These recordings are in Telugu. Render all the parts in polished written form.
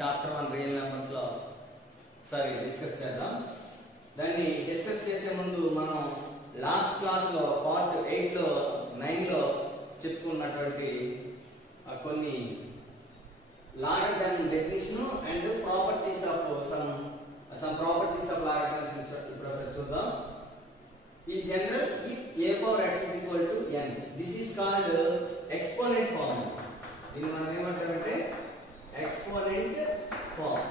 చాప్టర్ 1 రియల్ నెంబర్స్ లో ఒకసారి డిస్కస్ చేద్దాం. దాన్ని డిస్కస్ చేసే ముందు మనం లాస్ట్ క్లాస్ లో పార్ట్ 8 లో 9 లో చెప్పుకున్నటువంటి కొన్ని logarithm definition and properties of some properties of logarithms ఇప్పుడు ఒకసారి చూద్దాం. In general, if a power x is equal to n, this is called exponent form. దీన్ని మనం ఏమంటామంటే exponent form.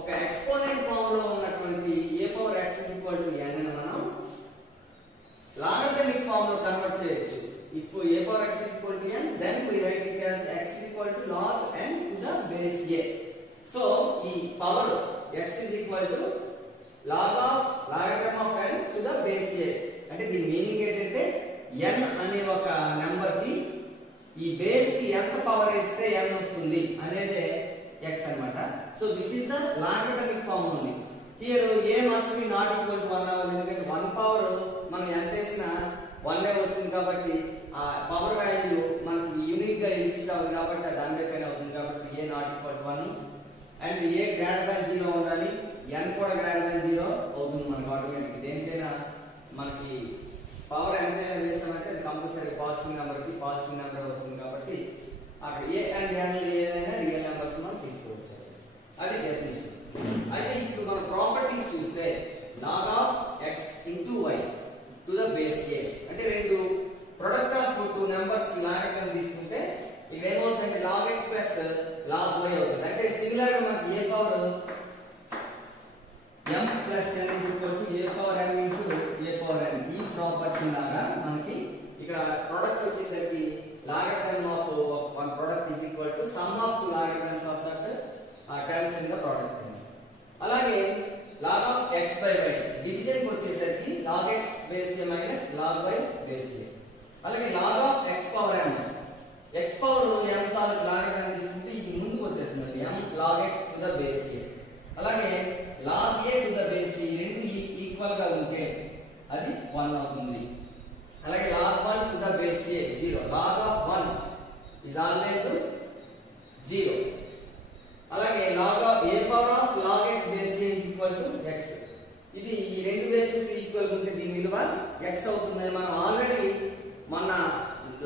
ఒక exponent form లో ఉన్నటువంటి a power x is equal to n ని మనం logarithmic form లో కన్వర్ట్ చేయొచ్చు. If a power x is equal to n, then we write it as x is equal to log n to the base a. So ఈ power x is equal to logarithm of n to the base a. అంటే దీని మీనింగ్ ఏంటంటే n అనే ఒక నెంబర్ కి ఈ బేస్ కి ఎంత పవర్ ఇస్తే n వస్తుంది అనేదే x అన్నమాట. So this is the logarithmic form only. Here a must be not equal to 1 అవ్వాలి. ఎందుకంటే 1 పవర్ మనం ఎంత వేసినా 1 వస్తుంది కాబట్టి ఆ పవర్ వాల్యూ మనకి యూనిక్ గా ఎగ్జిస్ట్ అవ్వాలి కాబట్టి అది అన్డిఫైన్ అవుతుంది కాబట్టి a not equal to 1 and a greater than 0 ఉండాలి. n కూడా గ్రేటర్ దాన్ 0 అవుతుంది మనకి ఆటోమేటిక్. దేనికైనా మనకి పవర్ ఎంతైనా వేసామంటే అది కంపల్సరీ పాజిటివ్ నెంబర్ కి పాజిటివ్ నెంబర్ వస్తుంది కాబట్టి అక్కడ a అండ్ n ఏదైనా రియల్ నెంబర్స్ మనం తీసుకోవచ్చు. అది డెఫినిషన్. అయితే ఇప్పుడు మన ప్రాపర్టీస్ చూస్తే log of x into y to the base a అంటే రెండు ప్రొడక్ట్ ఆఫ్ టూ నెంబర్స్ కి లాగరిథం తీసుకుంటే ఇవేమవుతుందంటే log x plus log y అవుతుంది. అంటే సిమిలర్ గా మనకి a power m plus n is equal to a power m into a power n. ఈ ప్రాపర్టీ లాగా మనకి ఇక్కడ ప్రొడక్ట్ వచ్చేసరికి logarithm of one product is equal to sum of logarithms of that terms in the product. అలాగే log of x by y division కి వచ్చేసరికి log x base a minus log y base a. అలాగే log of x power m x power m తాలూకు లాగరిథం తీసుకుంటే ఇది ముందుకు వచ్చేస్తుంది m log x to the base a. అలాగే log a to the base a రెండు ఈక్వల్ గా ఉంటే అది 1 అవుతుంది. అలాగే log 1 to the base a 0. log of 1 is always 0. అలాగే log of a power of log x base a is equal to x. ఇది ఈ రెండు బేసెస్ ఈక్వల్ ఉంటే దీని విలువ x అవుతుందని మనం ఆల్రెడీ మన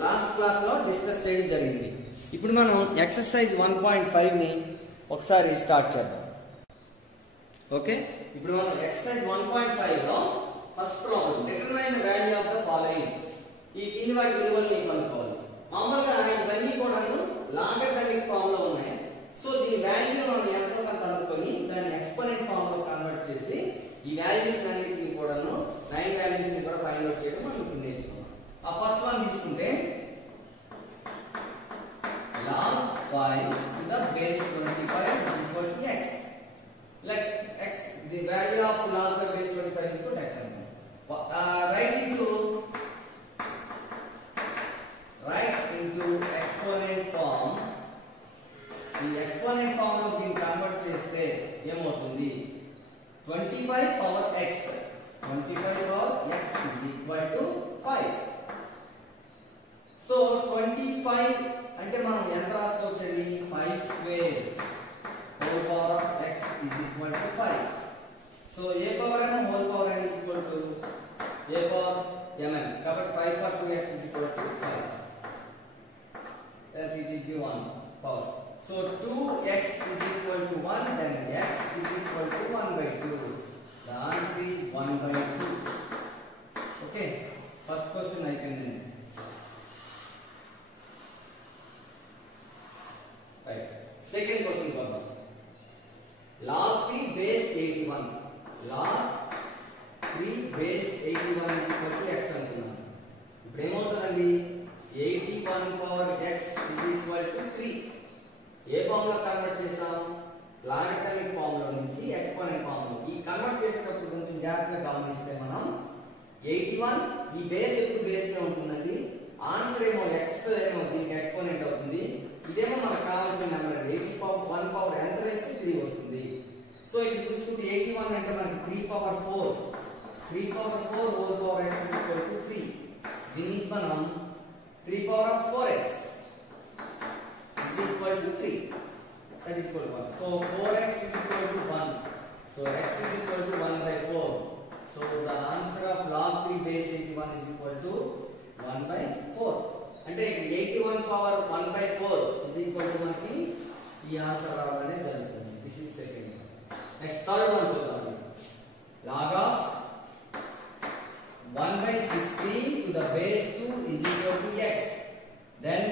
లాస్ట్ క్లాస్ లో డిస్కస్ చేయడం జరిగింది. ఇప్పుడు మనం ఎక్సర్సైజ్ 1.5 ని ఒకసారి స్టార్ట్ చేద్దాం. ఓకే, ఇప్పుడు మనం ఎక్సర్సైజ్ 1.5 లో first problem determine the value of the following. ఈ కింది వాటి విలువల్ని కనుక్కోవాలి. మామూలుగా ఇవన్నీ కూడా లాగరిథమిక్ ఫామ్ లో ఉన్నాయి. సో దీని వాల్యూ మనం ఎంతో కొంత కనుక్కొని దాన్ని ఎక్స్పోనెంట్ ఫామ్ లో కన్వర్ట్ చేసి ఈ వాల్యూస్ అన్నిటిని కూడా 9 వాల్యూస్ ని కూడా ఫైండ్ అవుట్ చేయడం మనం ఇప్పుడు నేర్చుకున్నాం. ఆ ఫస్ట్ వన్ తీసుకుంటే log 5 to the base 25 is equal to x. Let x, the value of log 5 base 25 is equal to x. Write into exponent form. ఈ exponent form లో దీన్ని కన్వర్ట్ చేస్తే ఏమవుతుంది? 25 power x 25 power x is equal to 5. So 25 అంటే మనం ఎంత రాసుకోవచ్చండి? 5 square whole power of x is equal to 5. So a power m whole power n is equal to a power mn. కాబట్టి 5 power 2x is equal to 5. That it will be 1 power. So 2x is equal to 1, then x is equal to 1 by 2. The answer is 1 by 2. Okay, first question I can do. Right. Second question problem. Log 3 base 81. Log 3 base 81 is equal to x అనుకున్నాం. ఇప్పుడు ఏమవుతుందండి? 81 power x is equal to 3. ఏ ఫామ్ లో కన్వర్ట్ చేసాం? లాగరిథమిక్ ఫామ్ లో నుంచి ఎక్స్పోనెంట్ ఫామ్ లో. ఈ కన్వర్ట్ చేసేటప్పుడు కొంచెం జాగ్రత్తగా గమనిస్తే మనం 81 ఈ బేస్ ఎప్పుడు బేస్ గా ఉంటుందండి. ఆన్సర్ ఏమో x ఏమో దీనికి ఎక్స్పోనెంట్ అవుతుంది. ఇదేమో మనకు కావాల్సిన నెంబర్ అండి. 1 పవర్ ఎంత వేస్తే 3 వస్తుంది. సో ఇది చూసుకుంటే 81 అంటే మనకి 3 power 4 whole power x is equal to 3. దీన్ని మనం 3 power 4x is equal to 3. that is equal to 1. So 4x is equal to 1. So x is equal to 1 by 4. So the answer of log 3 base 81 is equal to 1 by 4. అంటే 81 power 1 by 4 is equal to మనకి ఈ ఆన్సర్ రావడమే జరుగుతుంది. This is second. Next third one చూద్దాం. Log of 1 by 16 to the base 2 is equal to x. Then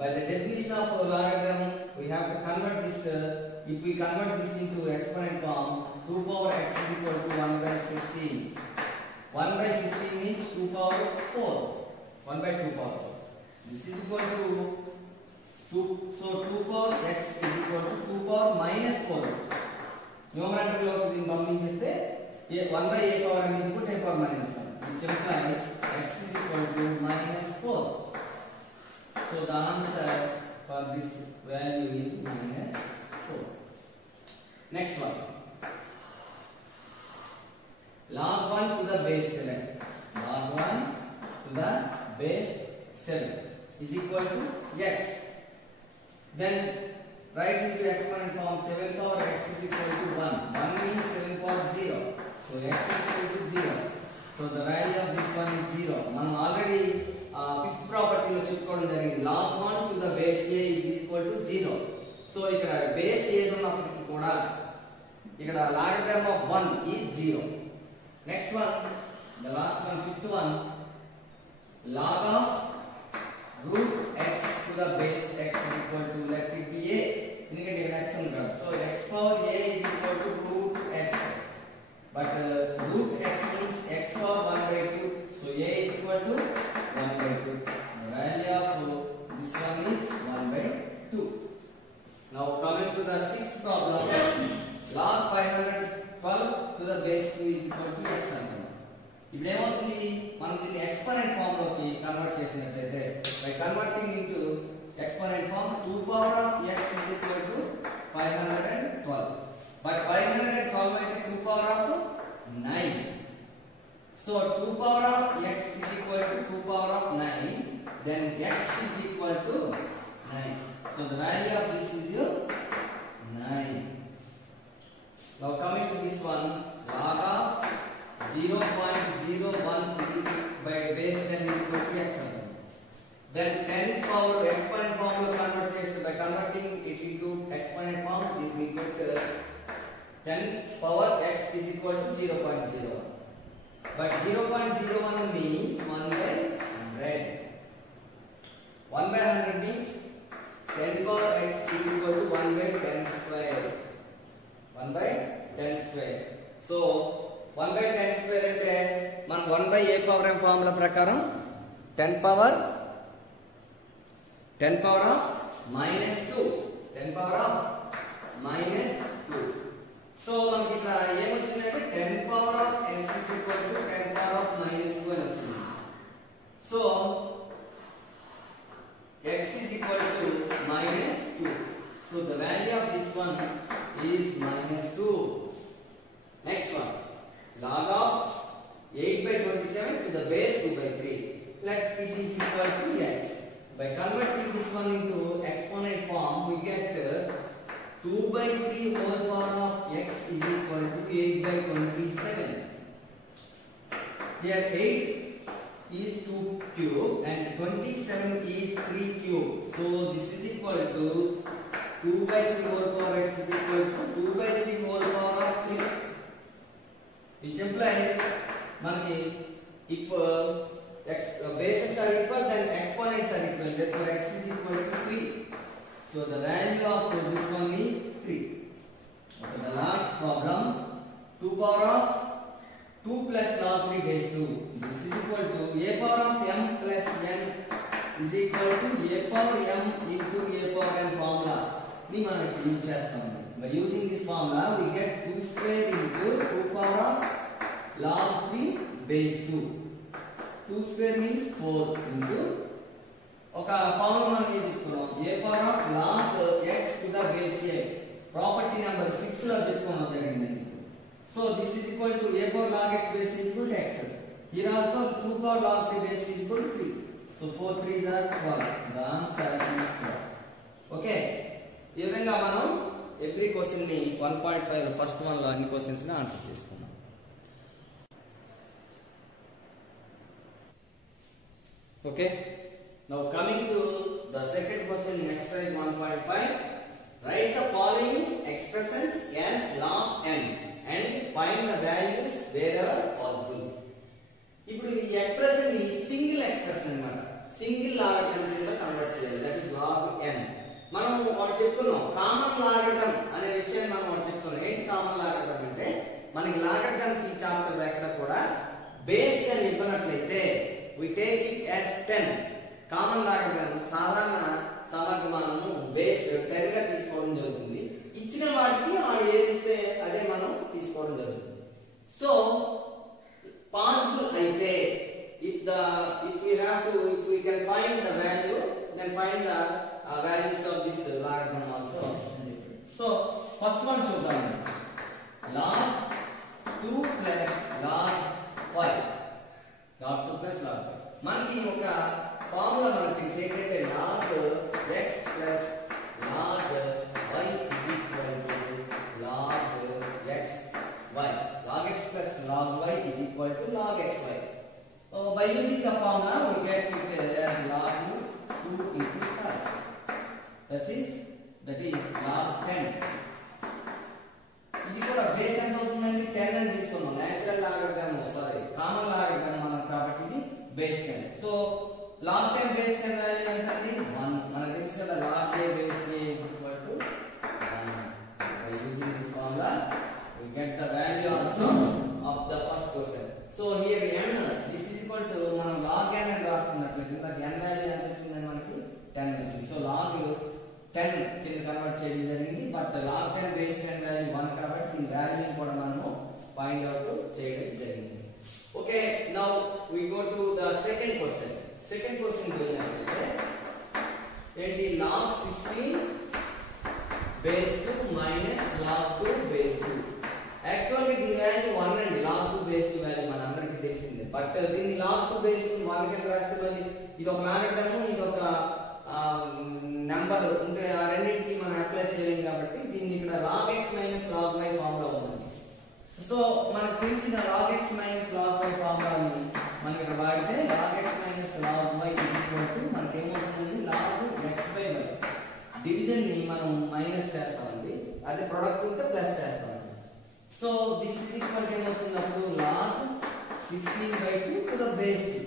by the definition of logarithm we have to convert this if we convert this into exponent form 2 power x is equal to 1 by 16. 1 by 16 means 2 power 4. 1 by 2 power 4. This is equal to 2. So 2 power x is equal to 2 power minus 4. Numerator lo din పంపించేస్తే 1 by a power m is equal to a power minus 1. Which implies x is equal to minus 4. So the answer for this value is minus 4. Next one. Log 1 to the base 7. Log 1 to the base 7 is equal to x. Then write into exponent form 7 power x is equal to 1. 1 means 7 power 0. So x is equal to 0. So the value of this one is 0. మనం already fifth property లో చెప్పుకోవడం జరిగింది. log 1 to the base a is equal to 0. So ఇక్కడ బేస్ ఏది ఉన్నప్పటికీ కూడా ఇక్కడ logarithm of 1 is 0. Next one, the last one, fifth one, log of root x to the base x is equal to, let it be a, indicate x under. So x power a is equal to root x, but root x means x power 1 by 2. So a is equal to 1 by 2. The value of this one is 1 by 2. Now coming to the sixth problem, log 512 to the base 2 is equal to x అంటాం. ఇప్పుడు ఏమవుతుంది, మనం దీన్ని ఎక్స్పోనెంట్ ఫామ్ లోకి కన్వర్ట్ చేసినట్లయితే by converting into exponent form 2 power of x is equal to 512. But 512 అంటే 2 power of 9. So 2 power of x is equal to 2 power of 9. Then x is equal to 9. So the value of this is 9. Now coming to this one, log of 0.01 by base 10 is equal to x. Then 10 power exponent form lo convert cheste by converting it into exponent form it will get 10 power x is equal to 0.01. But 0.01 means 1 by 100. 1 by 100 means 10 power x is equal to 1 by 10 square. 1 by 10 square. So 1 by 10 square అంటే మనం 1 by a power m formula ప్రకారం 10 power of minus 2. 10 power of minus 2. So మనకి ఇక్కడ ఏం వచ్చిందంటే 10 power of x is equal to 10 power of minus 2 అని వచ్చింది. So x is equal to minus 2. So the value of this one is minus 2. Next one, log of 8 by 27 to the base 2 by 3. Let it is equal to x. By converting this one into exponent form, we get 2 by 3 whole power of x is equal to 8 by 27. Here 8 is 2 cube and 27 is 3 cube. So this is equal to 2 by 3 whole power x is equal to 2 by 3 whole power of 3. Which implies manaki if bases are equal then exponents are equal, therefore x is equal to 3. So the value of this one is 3. Okay, the last problem, 2 power of 2 plus log 3 base 2. This is equal to a power of m plus n is equal to a power m into a power n formula. We manaki use chestam. By using this formula, we get 2 square into 2 power of log 3 base 2. 2 square means 4 into ఒక ఫార్ములా మనం ఏం చెప్పుకున్నాం, a power of log x to the base a. Property number 6 లో చెప్పుకున్నాం జరిగింది. So this is equal to a power log x base is equal to x. Here also 2 power log 3 base is equal to 3. So 4 3s are 12. The answer is 12. Okay, ఈ విధంగా మనం ఎవ్రీ క్వశ్చన్ ని 1.5 ఫస్ట్ వన్ లో అన్ని క్వశ్చన్స్ ని ఆన్సర్ చేసుకున్నాం. Okay, now coming to the second question in exercise 1.5. Write the following expressions as log n and find the values wherever possible. ఇప్పుడు ఈ ఎక్స్ప్రెషన్ ని సింగిల్ ఎక్స్ప్రెషన్ అన్నమాట, సింగిల్ లాగరిథం కింద కన్వర్ట్ చేయాలి. That is log n. మనం ఒకటి చెప్తున్నాం, కామన్ లాగరిథం అనే విషయాన్ని మనం ఒకటి చెప్తున్నాం. ఏంటి కామన్ లాగరిథం అంటే, మనకి లాగరిథమ్స్ ఈ చాప్టర్ ఎక్కడ కూడా బేస్ గా ఇవ్వనట్లయితే we take it as 10. Common logarithm సాధారణ సమగ్రమానము బేస్ 10 గా తీసుకోవడం జరుగుతుంది. ఇచ్చిన వాటికి ఏది ఇస్తే అదే మనం తీసుకోవడం జరుగుతుంది. సో పాసిబుల్ అయితే if we can find the value, then find the values of this logarithm also. So first one చూద్దాం, log 2 plus log 5. log 2 plus log 5 మనకి ఒక ఫార్ములా మనకి తెలిసి ఏంటంటే log x plus log y is equal to log x y. log x plus log y is equal to log xy. By using the formula we get it as log 2 into 5. that is log 10. ఇది కూడా బేస్ ఎంత అవుతుందంటే 10 అని తీసుకున్నాం. నేచురల్ లాగరిథం కామన్ లాగరిథం మనం కాబట్టి ఇది base 10. So log 10 base 10 value ఎంత అంటే 1. మనకు తెలుసు కదా log a base a is equal to 1. By using this formula we get the value also of the first question. So here n, this is equal to మనం log n అని రాసుకున్నట్లయితే ఇందాక n వాల్యూ ఎంత వచ్చిందని మనకి 10 వచ్చింది. సో log 10 కింద కన్వర్ట్ చేయడం జరిగింది. బట్ log 10 బేస్ 10 వాల్యూ 1 కాబట్టి ఈ వాల్యూని కూడా మనము ఫైండ్ అవుట్ చేయడం జరిగింది. Okay, now we go to the second question. Second question వెళ్ళినట్లయితే ఏంటి, log 16 base 2 minus log 2 base 2. Actually దీని వాల్యూ 1 అండి. log 2 బేస్ 2 వాల్యూ మనందరికీ తెలిసిందే. బట్ దీన్ని log 2 బేస్ 2 1 కింద రాస్తే మళ్ళీ ఇది ఒక లాగరిథం, ఇది ఒక నంబర్ ఉంటే ఆ రెండింటికి మనం అప్లై చేయలేం కాబట్టి దీన్ని ఇక్కడ log x minus log y formula ఉంది. సో మనకు తెలిసిన log x minus log y ఫార్ములాని మనం ఇక్కడ వాడితే log x minus log y is equal to మనకి ఏమవుతుంది, log x by y. Division ని మనం మైనస్ చేస్తామండి, అదే ప్రొడక్ట్ ఉంటే ప్లస్ చేస్తామండి. So this is equal to ఏమవుతుంది అప్పుడు log 16 by 2 to the base 2.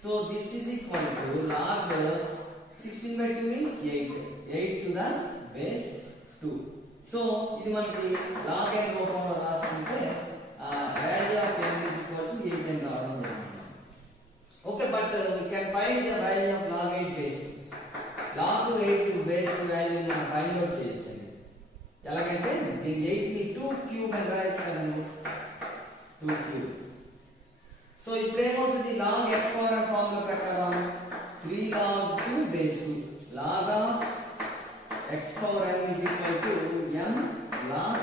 So this is equal to log 16 by 2 means 8 to the base 2. So ఇది మనకి log n రూపంలో రాసుకుంటే value of n is equal to 8 అని రావడం జరుగుతుంది. Okay, but we can find the value of log 8 base 2. log 8 base 2 value ని మనం ఫైండ్ అవుట్ చేయొచ్చు. ఎలాగంటే దీని 8 ని 2 క్యూబ్ అని రాయొచ్చు కదండి, 2 క్యూబ్. సో ఇప్పుడు ఏమవుతుంది, log x power n formula ప్రకారం 3 log 2 base 2 log of x power n is equal to m log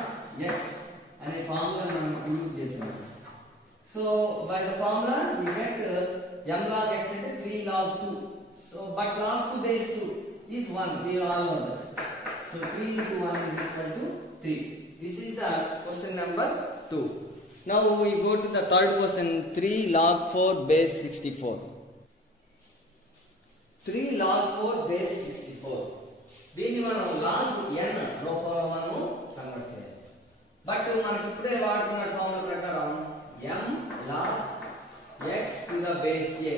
x అనే ఫార్ములా మనం యూజ్ చేసాం. So by the formula we get m log x అంటే 3 log 2. So but log 2 base 2 is 1. we all know that. So 3 into 1 is equal to 3. This is the question number 2. Now we go to the third question, 3 log 4 base 64. 3 log 4 base 64. దీన్ని మనం log n రూపంలో మనం కన్వర్ట్ చేయాలి. బట్ మనకి ఇప్పుడే వాడుకున్న ఫార్ములా ప్రకారం m log x to the base a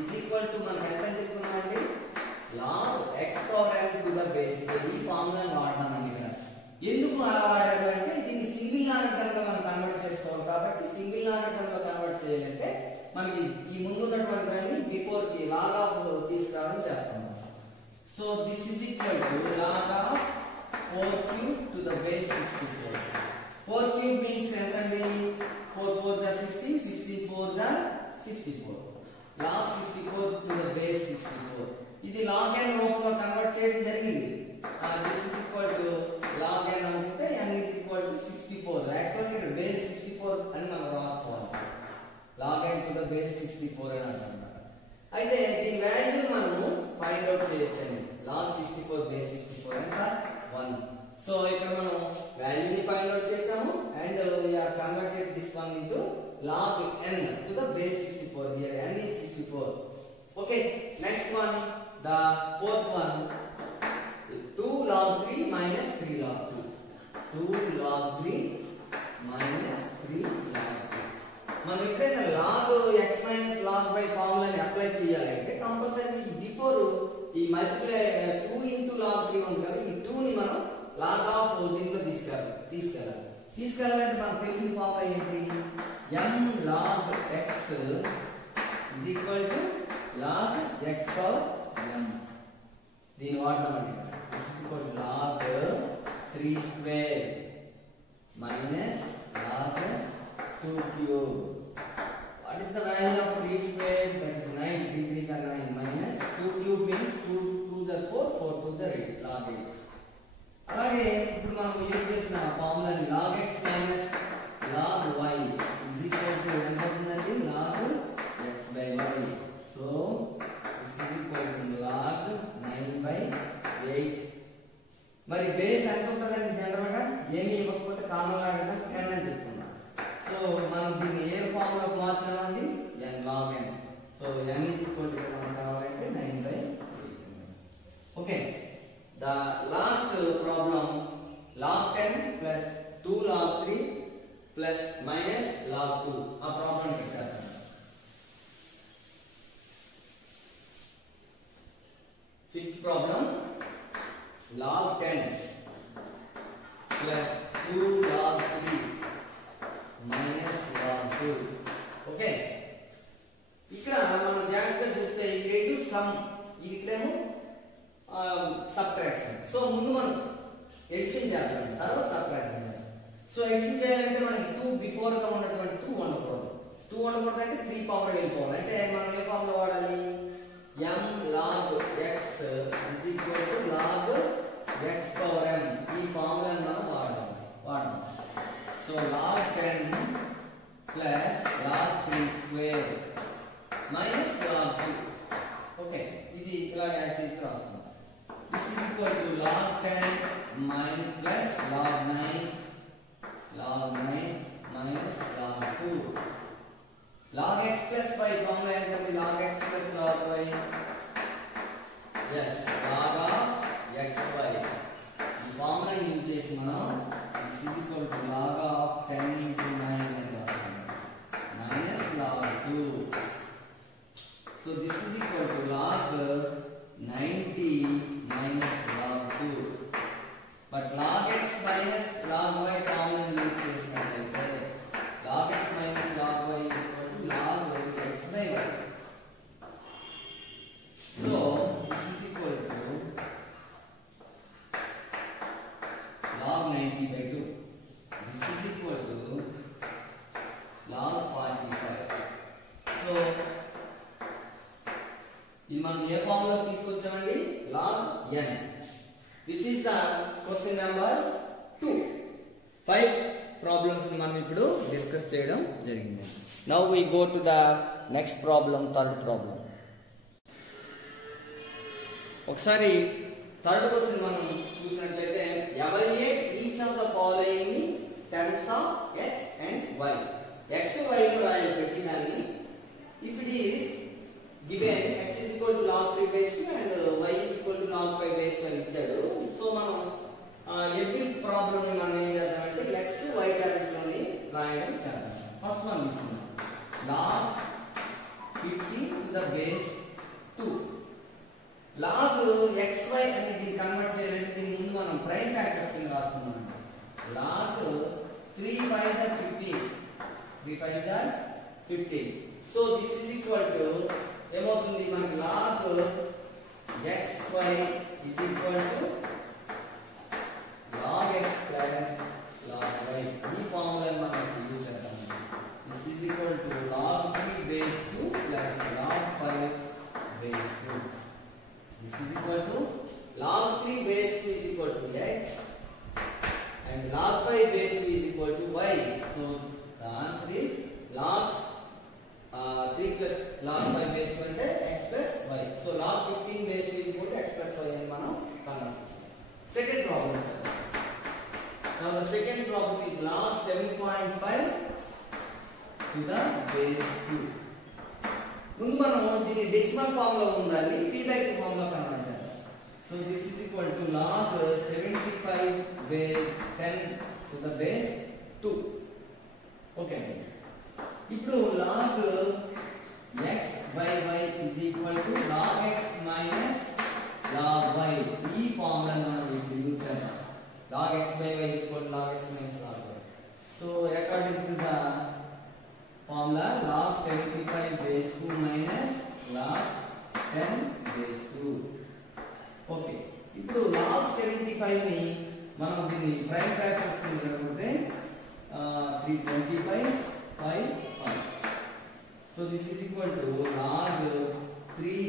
is equal to మనం ఎంత చెప్పుకున్నామండి, log x power n to the base a. ఈ ఫార్ములాని వాడతామండి ఇక్కడ. ఎందుకు అలా వాడారు అంటే దీన్ని సింగిల్ లాగరిథంగా మనం కన్వర్ట్ చేసుకోవాలి కాబట్టి సింగిల్ లాగరిథంలో కన్వర్ట్ చేయాలంటే మనకి ఈ ముందు ఉన్నటువంటి దాన్ని బిఫోర్ కి log ఆఫ్ తీసుకురావడం చేస్తాం. So this is equal to log of 4 cube to the base 64. 4 cube means ఎంతండి, 4 4 are 16, 16 4 are 64. log 64 to the base 64. ఇది log n రూపంలో కన్వర్ట్ చేయడం జరిగింది. This is equal to log n అంటే n is equal to 64. Actually ఇక్కడ బేస్ 64 అని మనం రాసుకోవాలి. log n to the base 64 అని అంటాం. అయితే దీని వాల్యూ మనము ఫైండ్ అవుట్ చేయొచ్చండి. log 64 base 64 ఎంత 1. సో ఇక్కడ మనం వాల్యూని ఫైండ్ అవుట్ చేసాము and we are converted this one into log n to the base 64. Here n is 64. Okay, next one, the fourth one, 2 log 3 minus 3 log 2. 2 log 3 minus 3 log 2. మనం ఎప్పుడైనా log x minus log y ఫార్ములాని అప్లై చేయాలంటే కంపల్సరీ బిఫోర్ ఈ మల్టిప్లై 2 into log 3 ఉంది కదా, ఈ 2 ని మనం log of దీంట్లో తీసుకెళ్ళాలంటే మనకు తెలిసిన ఫార్ములా ఏంటి? m log x is equal to log x power m. దీని వాడదామండి. This is equal to log 3 square minus log 2 cube. What is the value of 3 square? That is 9. 3 3s are 9 minus 2 cube means 2 2s are 4, 4 2s are 8. Log 8. అలాగే ఇప్పుడు మనం యూజ్ చేసిన ఫార్ములాని log x minus log y is equal to ఎంత అవుతుందండి? log x by y. So this is equal to log 9 by 8. మరి బేస్ ఎంత ఉంటుందండి? జనరల్ గా ఏమీ ఇవ్వకపోతే కామన్ లాగా 10 అని చెప్పుకున్నాం. సో మనం దీన్ని ఏ ఫార్ములాకి మార్చామండి? n log n. So n is equal to మనం కావాలంటే 9 by 8. Okay, the last problem, log 10 plus 2 log 3 plus minus log 2. ఆ ప్రాబ్లం ఇచ్చారు. Fifth problem, log 10 plus 2 log 3 minus log 2. Okay, ఇక్కడ మనం జాగ్రత్తగా చూస్తే ఈ రెండు సమ్, ఇది ఇక్కడేమో సబ్ట్రాక్షన్. సో ముందు మనం ఎడిషన్ చేద్దాం, తర్వాత సబ్ట్రాక్షన్ చేద్దాం. సో ఎడిషన్ చేయాలంటే మనకి 2 బిఫోర్ గా ఉన్నటువంటి 2 ఉండకూడదు. 2 ఉండకూడదు అంటే 3 పవర్ వెళ్ళిపోవాలి. అంటే మనం ఏ ఫార్ములా వాడాలి? m log x is equal to log x power m. ఈ ఫార్ములాని మనం వాడదాం. So log 10 plus log 3 square minus log 2. Okay, ఇది ఇలా యాజ్ తీసుకురాస్తాం. This is equal to log 10 plus log 9 minus log 2. Log x plus y formula ఏంటంటే log x plus log y. Yes, log of xy. ఈ ఫార్ములా యూజ్ చేసి మనం this is equal to log of 10 into 9 అని రాస్తాం minus log 2. So this is equal to log 90 minus log 2. But log x minus log y formula use చేసినట్లయితే log x minus log y is equal to log x by y. So this is equal to log 90 by 2. This is equal to log 45. So ఇది మనం ఏ formula తీసుకొచ్చామండి? log n. This is the question number 2. 5 problems ని మనం ఇప్పుడు డిస్కస్ చేయడం జరిగింది. Now we go to the next problem, third problem. ఒకసారి థర్డ్ క్వశ్చన్ మనం చూసినట్లయితే evaluate each of the following terms of x and y. x y లో రాయాలి ప్రతి దాన్ని. If it is given x is equal to log 3 base 2 and y is equal to log 5 base 2 అని ఇచ్చాడు. సో మనం ఎవ్రీ ప్రాబ్లమ్ ని మనం ఏం చేద్దామంటే x y టర్మ్స్ లోని రాయడం చేద్దాం. ఫస్ట్ వన్ తీసుకుందాం, log 50 to the base 2. log xy అనేది దీన్ని కన్వర్ట్ చేయాలంటే దీని ముందు మనం ప్రైమ్ ఫ్యాక్టర్స్ కింద రాసుకున్నాం. log 3 5s are 15, 3 5s are 15. So this is equal to ఏమవుతుంది మనకి log xy is equal to log x plus log y. ఈ ఫార్ములా మనం యూజ్ చేద్దాం. This is equal to log 3 base 2 plus log 5 base 2. This is equal to log 3 base 2 is equal to x and log 5 base 2 is equal to y. So the answer is log 3 plus log 5 base 2 అంటే x plus y. So log 15 base 2 is equal to x plus y అని మనం కన్వర్ట్ చేస్తాం. Second problem second problem is log 7.5 to the base 2. ముందు మనం దీన్ని డెసిమల్ ఫామ్ లో ఉండాలి, p/2 ఫామ్ లో convert. So this is equal to log 75/10 to the base 2. Okay, ఇప్పుడు log x by y is equal to log x minus log y. ఈ ఫార్ములా మనం ఇప్పుడు యూజ్ చేద్దాం. log x by y is equal to log x minus log y. So according to the formula, log 75 base 2 minus log 10 base 2. Okay, ఇప్పుడు log 75 ని మనం దీన్ని ప్రైమ్ ఫ్యాక్టర్స్ కింద రాసుకుంటే 325 5 5. So this is equal to log 3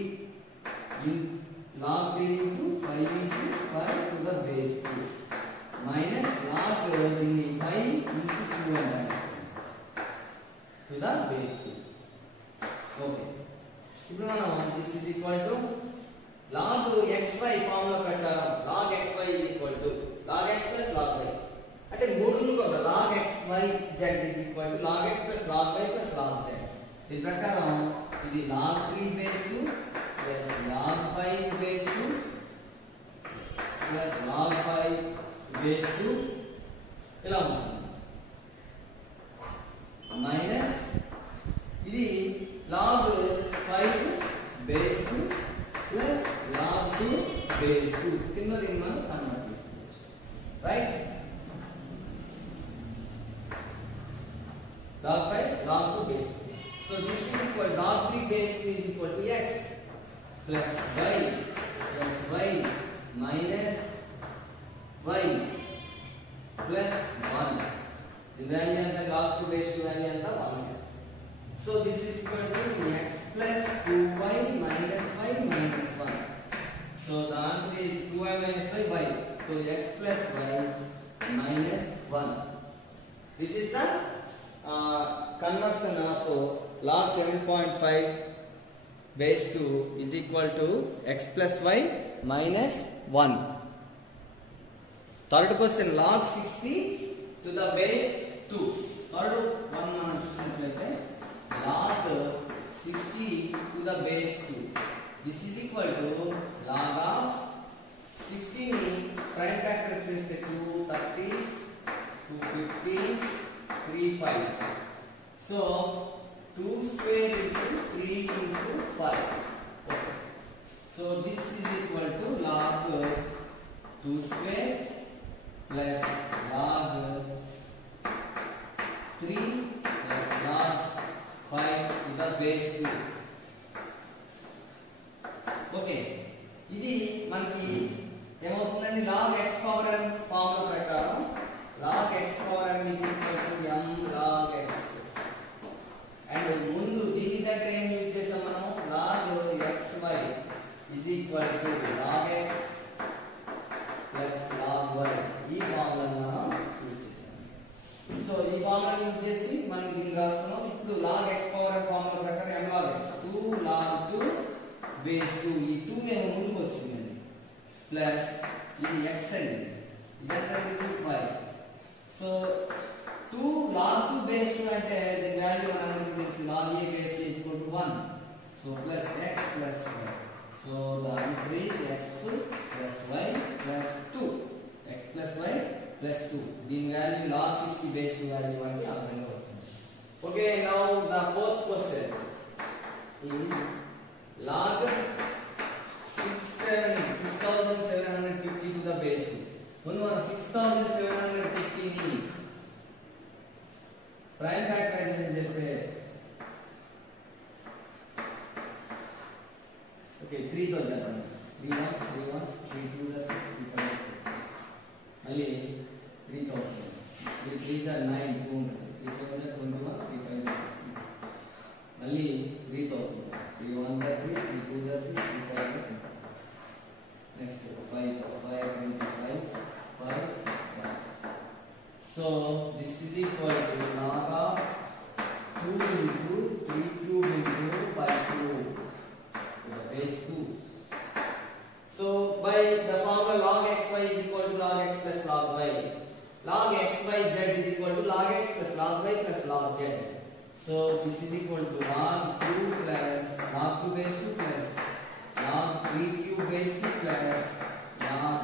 into 5 into 5 to the base 2 minus log 5 into 2 and to the base 2. Okay, ఇప్పుడు మనం this is equal to log xy form లో పెట్టాలి. log xy is equal to log x plus log y. అంటే మూడును కదా log xy z is equal to log x plus log y plus log z. దీని ప్రకారం ఇది log 3 base 2 plus log 5 base 2 plus log 5 base 2 ఇలా ఉంటుంది. మైనస్ ఇది log 5 base 2 plus log 2 base 2 కింద దీన్ని మనం కన్వర్ట్ చేసుకోవచ్చు. Right, log 5 log 2 base 2. So this is equal log 3 base 2 is equal to x plus y minus y plus 1. The value of the log 2 base 2 value of the 1. So this is equal to x plus 2y minus y minus 1. So the answer is 2y minus y. So x plus y minus 1. This is the conversion of log 7.5 base 2 is equal to x plus y minus 1. Third question, log 60 to the base 2. Third one మనం చూసినట్లయితే log 60 to the base 2. This is equal to log of 60 ని prime factors చేస్తే 2 30s 2 15s 3 5s. So 2 square into 3 into 5. Okay. So this is equal to log 2 square plus log 3 plus log 5 to the base 2. Okay, ఇది మనకి ఏమవుతుందండి log x power n formula ప్రకారం log x power n is equal to m log x. And ముందు దీని దగ్గర ఏం యూజ్ చేసాం మనం log xy is equal to log x plus log y. ఈ ఫార్ములాను మనం యూజ్ చేసాం. సో ఈ ఫార్ములాను యూజ్ చేసి మనం దీన్ని రాసుకున్నాం. ఇప్పుడు log x power n formula ప్రకారం m log x 2 log 2 base 2. ఈ 2 నేను ముందుకు వచ్చిందండి ప్లస్ ఇది x అండి, ఇదంతా ఇది y. సో 2 log 2 base 2 అంటే దీని వాల్యూ మనకి తెలుసు log a base a is equal to 1. So plus x plus y. So the answer is x plus y plus 2. X plus y plus 2. దీని వాల్యూ log 60 base 2 వాల్యూ అంటే ఆ విధంగా వస్తుంది. Okay, now the fourth question is log 6750 to the base 2. ముందు మనం 6750 ని ప్రైమ్ ఫ్యాక్టరైజేషన్ చేస్తే ఓకే 3 తో చేద్దాం. 3 1 3 1 3 2 6 3 5 మళ్ళీ 3 తో 3 3 are 9 2 3 7 are 21 3 5 మళ్ళీ 3 తో 3 1 are 3 3 2 are 6 3 5 next 5 25 5. So this is equal to log of 2 into 3 cube into 5 cube to the base 2. So by the formula log xy is equal to log x plus log y. Log xy log z. So this is equal to log 2 plus log 2 base 2 plus log 3 cube base 2 plus log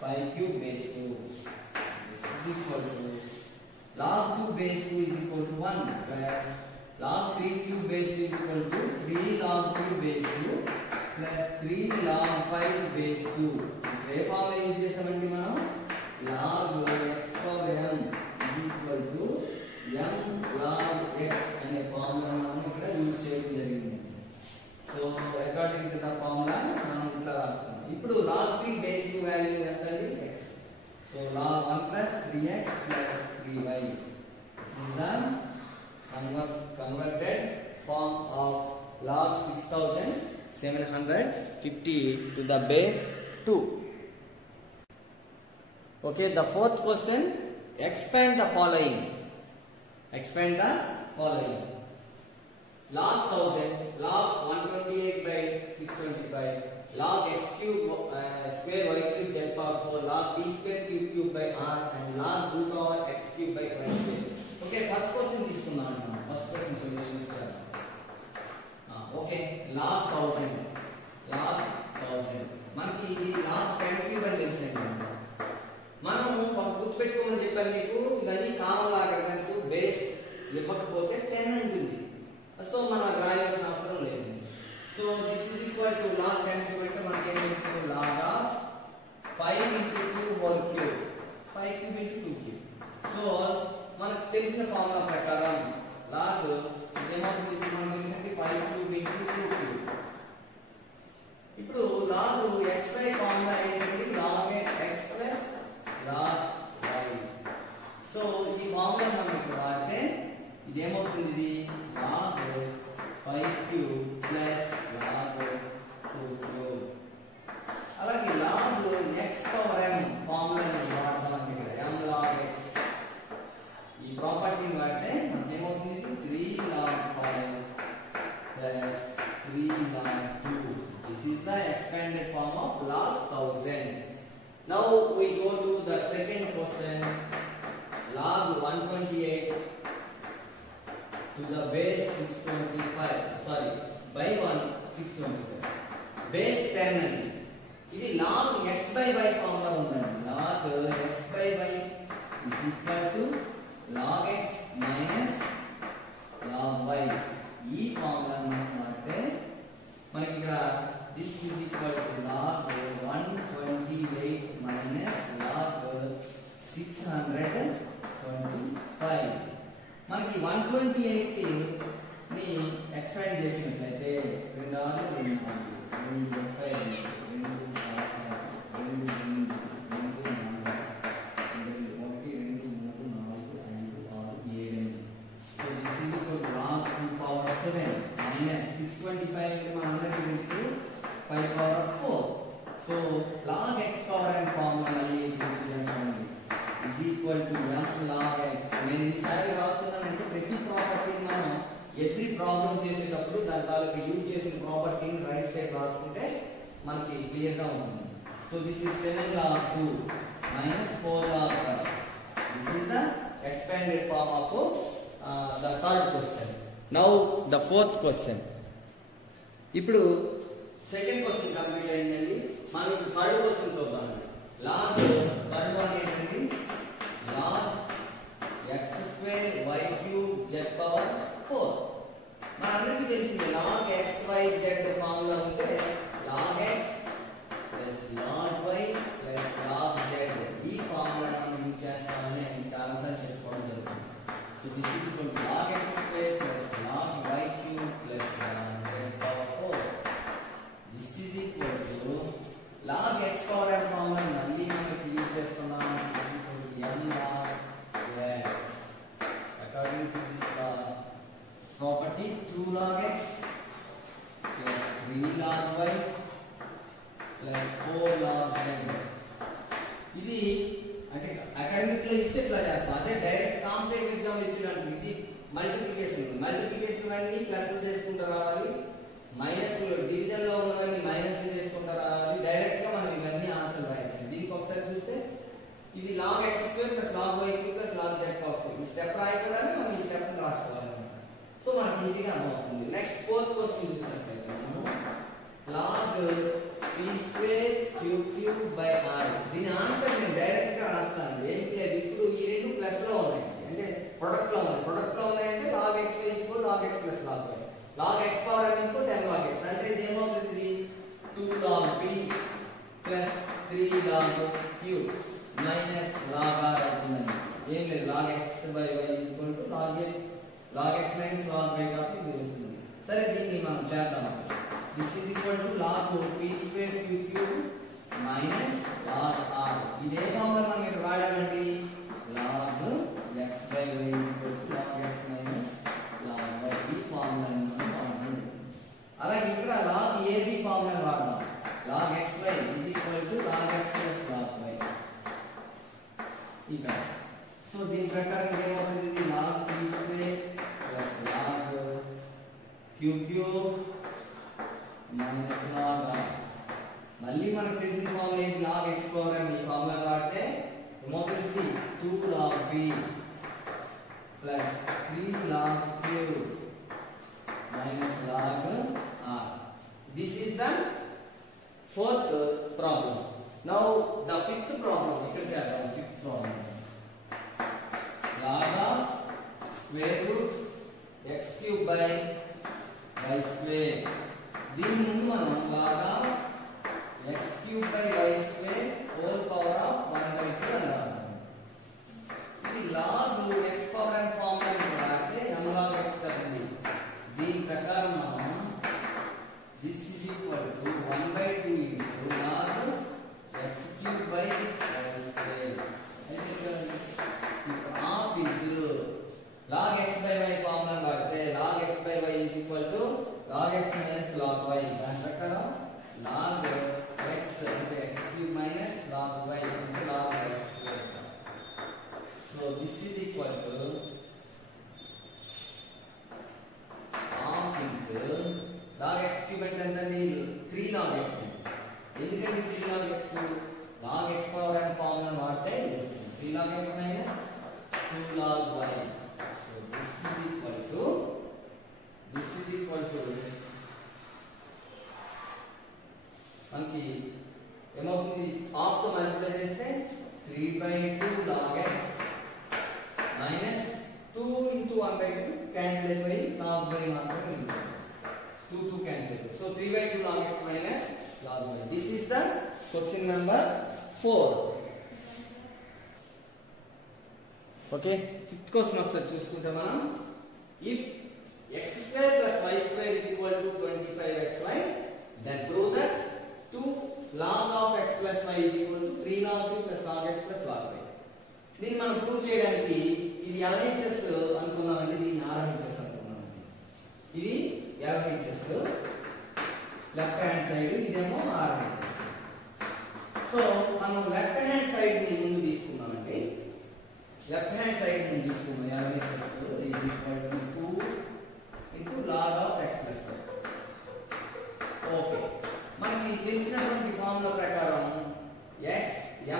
5 cube base 2. This is equal to log 2 base 2 is equal to 1 plus log 3 cube base 2 is equal to 3 log 2 base 2 plus 3 log 5 base 2. A formula use చేసామండి మనం? log x power m is equal to m log x అనే ఫార్ములా మనం ఇక్కడ యూజ్ చేయడం జరిగింది. So according to the formula మనం ఇట్లా రాస్తున్నాం. ఇప్పుడు log 3 బేస్ 2 వాల్యూ ఎంత అండి? x. So log 1 plus 3x plus 3y. This is the converted form of log 6750 to the base 2. Okay, the fourth question, expand the following. Expand the following. Log 1000, log 128 by 625, log x cube square y cube z power 4, log b square cube by r, and log root over x cube by y square. Okay, first question తీసుకుందాం. First question solution start. Okay, log 1000. Log 1000. మనకి ఇది log 10 cube అని తెలుసండి. మనం గుర్తుపెట్టుకోమని చెప్పాను మీకు, ఇవన్నీ కామన్ లాగరిథమ్స్ బేస్ ఇవ్వకపోతే 10 ఉంటుంది. సో మనం రాయాల్సిన అవసరం లేదు. So this is equal to log 10 cube అంటే మనకి ఏం తెలుస్తుంది? log of 5 into 2 whole cube. 5 cube into 2 cube. So మనకు తెలిసిన ఫార్ములా ప్రకారం log ఏమవుతుంది? మనకు తెలిసింది 5 cube into 2 cube. ఇప్పుడు log xy ఫార్ములా ఏంటంటే log x plus log y. So ఈ ఫార్ములా మనం ఇక్కడ వాడితే ఇది ఏమవుతుంది? ఇది log 5 cube plus log 2 cube. అలాగే log x power m ఫార్ములాని వాడతాం ఇక్కడ m log x. ఈ ప్రాపర్టీని వాడితే మనకి ఏమవుతుంది? 3 log 5 plus 3 log 2. This is the expanded form of log 1000. Now we go to the second question. Log 128 to the base 625. Sorry, by 1 625. Base 10 అని. ఇది log x by y formula ఉందండి. log x by y is equal to log x minus log y. ఈ ఫార్ములా అంటే మనకి ఇక్కడ this is equal to log 128 minus log 625. మనకి 128 ని ఎక్స్పాండ్ చేసినట్లయితే 2 6 2 4 2 5 2 So this is equal to log 2 power 7 minus 625 into మనందరికీ తెలుసు 5 power 4. So log x power n formula use చేస్తామండి. is equal to m log x. నేను ఈసారి రాస్తున్నానంటే ప్రతి ప్రాపర్టీని మనం ఎవ్రీ ప్రాబ్లం చేసేటప్పుడు దాని తాలూకు యూజ్ చేసిన ప్రాపర్టీని రైట్ సైడ్ రాసుకుంటే మనకి క్లియర్ గా ఉంటుంది. So this is 7 log 2 minus 4 log 5. This is the expanded form of the third question. Now the fourth question. ఇప్పుడు సెకండ్ క్వశ్చన్ కంప్లీట్ అయిందండి. మనం ఇప్పుడు థర్డ్ క్వశ్చన్ చూద్దామండి. log థర్డ్ వన్ ఏంటండి? log x square y cube z power 4. మనందరికీ తెలిసింది log x y z formula ఉంటే log x plus log y plus log z ఈ ఫార్ములా మనం యూజ్ చేస్తామని చాలా సార్లు చెప్పుకోవడం జరుగుతుంది. So this is equal to log x square plus log y cube plus log z power 4. This is equal to log x power n formula మళ్ళీ మనం యూజ్ చేస్తున్నాం. This is equal to m log x. According to this property, 2 log x plus 3 log y plus 4 log z. ఇది అంటే అకాడమిక్ లో ఇస్తే ఇట్లా చేస్తాం. అదే డైరెక్ట్ కాంపిటేటివ్ ఎగ్జామ్ ఇచ్చినట్టు ఇది మల్టిప్లికేషన్ అన్ని ప్లస్ చేసుకుంటూ రావాలి, మైనస్ డివిజన్ లో ఉన్నవన్నీ మైనస్ చేసుకుంటూ రావాలి. డైరెక్ట్ గా మనం ఇవన్నీ ఆన్సర్ రాయొచ్చు. దీనికి ఒకసారి చూస్తే ఇది log x square plus log y cube plus log z power 4. ఈ స్టెప్ రాయకుండానే మనం ఈ స్టెప్ రాసుకోవాలన్నమాట. సో మనకి ఈజీగా అర్థమవుతుంది. నెక్స్ట్ ఫోర్త్ క్వశ్చన్ చూసినట్లయితే మనము log p square q by r. దీని ఆన్సర్ నేను డైరెక్ట్ గా రాస్తాను. ఏంటి లేదు, ఇప్పుడు ఈ రెండు ప్లస్ లో ఉన్నాయి, అంటే ప్రొడక్ట్ లో ఉన్నాయి. ప్రొడక్ట్ లో ఉన్నాయంటే log x y log x plus log y. log x power m 10 log x. అంటే ఇది ఏమవుతుంది, 2 log p plus 3 log q minus log r అవుతుందండి. ఏం లేదు, log x by y log x minus log y కాబట్టి ఇది వస్తుంది. సరే, దీన్ని మనం చేద్దాం. This is equal to log p square q cube minus log r. ఇదే ఫార్ములా మనం ఇక్కడ వాడామండి. log x by y is equal to log x minus log y. ఈ ఫార్ములాని మనం వాడతాం. అలాగే ఇక్కడ log ab ఫార్ములాని వాడదాం. log xy is equal to log x plus log y. ఇక్కడ సో దీని ప్రకారం ఏమవుతుంది, log p square plus log q cube minus log r. మళ్ళీ మనకు తెలిసిన ఫార్ములా ఏంటి, log x power m. ఈ ఫార్ములా వాడితే ఏమవుతుంది, 2 log p plus 3 log q minus log r. This is the fourth problem. Now the fifth problem. ఇక్కడ చేద్దాం. fifth problem, log of square root x cube by y square. దీని ముందు మనం log of x cube by y square whole power of 1/2 అని రాద్దాం. ఇది log x power n formula వాడితే m log x కదండి. దీని ప్రకారం మనం this is equal to 1/2 into log x cube by y square. అంటే half into log x by y formula వాడితే log x by y is equal to log x minus log y. దాని ప్రకారం log x అంటే x cube minus log y into log y square. So this is equal to half into log x cube అంటే ఎంతండి, 3 log x. ఎందుకంటే 3 log x, log x power n formula వాడితే 3 log x minus 2 log y. So this is equal to మనకి ఏమవుతుంది, హాఫ్ తో మల్టిప్లై చేస్తే 3/2 log x minus 2 into 1/2 cancel అయిపోయి log y మాత్రమే ఉంటుంది. 2 క్యాన్సిల్ అయిపోయి. So 3/2 log x minus log y. This is the question number 4. Okay, fifth question ఒకసారి చూసుకుంటే మనం, if x square plus y square is equal to 25xy, then prove that 2 log of x plus y is equal to 3 log 2 plus log x plus log y. దీన్ని మనం ప్రూవ్ చేయడానికి ఇది LHS అనుకున్నామండి, దీన్ని RHS అనుకున్నామండి. ఇది LHS లెఫ్ట్ హ్యాండ్ సైడ్, ఇదేమో RHS. సో మనం లెఫ్ట్ హ్యాండ్ సైడ్ ని ముందు తీసుకున్నామండి. లెఫ్ట్ హ్యాండ్ సైడ్ ని తీసుకున్నాం. LHS is equal to 2 into log of x plus y. Okay, మనకి తెలిసినటువంటి ఫార్ములా ప్రకారం